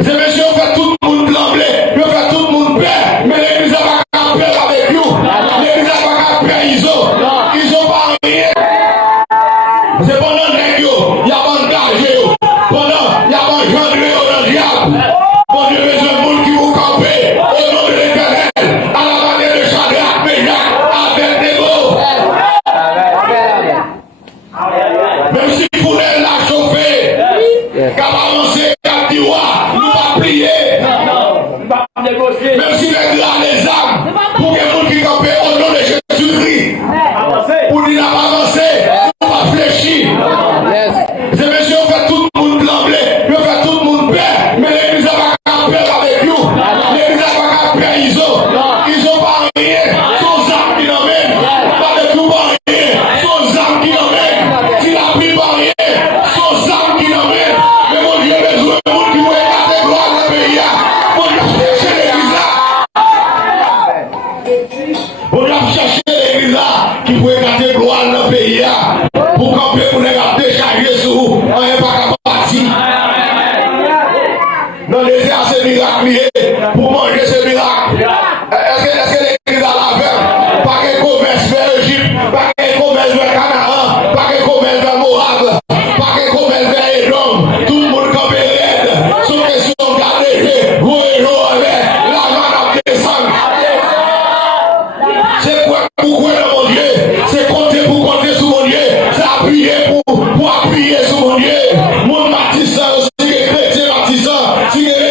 Ces messieurs ont fait tout le monde trembler, ils ont fait tout le monde peur, mais l'église n'a pas peur avec nous. L'église n'a pas peur, ils ont pas rien. C'est pendant que il y a un engagé, pendant il y a un gendre dans le diable. Bon Dieu, besoin de monde qui vous camper au nom de l'Éternel, à la manière de Shadrach, Meshach, Abednego. Même si vous voulez la chauffer, qu'à avancer, qu'à dire, nous va prier. Même si les grands les âmes, pour que les gens qui campent au nom de Jésus-Christ, pour nous avancer, nous va fléchir. Ces messieurs ont fait tout le monde trembler, ils ont fait tout le monde peur, mais l'église n'a pas peur avec nous. L'église n'a pas peur, ils ont pas rien, sans âme qui n'emmènent, pas de tout pas rien, sans âme qui n'emmènent, s'il a pris pas rien, sans âme qui n'emmène, mais mon Dieu, besoin de monde qui veut écarter gloire dans le pays, pour chercher l'église là. Pour chercher l'église là, qui veut écarter gloire dans le pays, pour camper, pour les décharger sur vous, on n'est pas capable de partir. Dans les désert, c'est miracle, pour manger, c'est miracle. Est-ce que l'église a la ferme? Pas qu'un commerce vers Égypte, pas qu'un commerce vers Canaan, pas qu'un commerce vers Maurival, pas qu'un commerce vers Édom. Tout le monde campé raide, sauf que si on garde les gros héros avec la main à descendre. C'est quoi pour quoi dans mon Dieu? C'est compter pour compter sur mon Dieu. C'est appuyer pour appuyer sur mon Dieu. Mon bâtisseur, si les chrétiens bâtisseurs, si les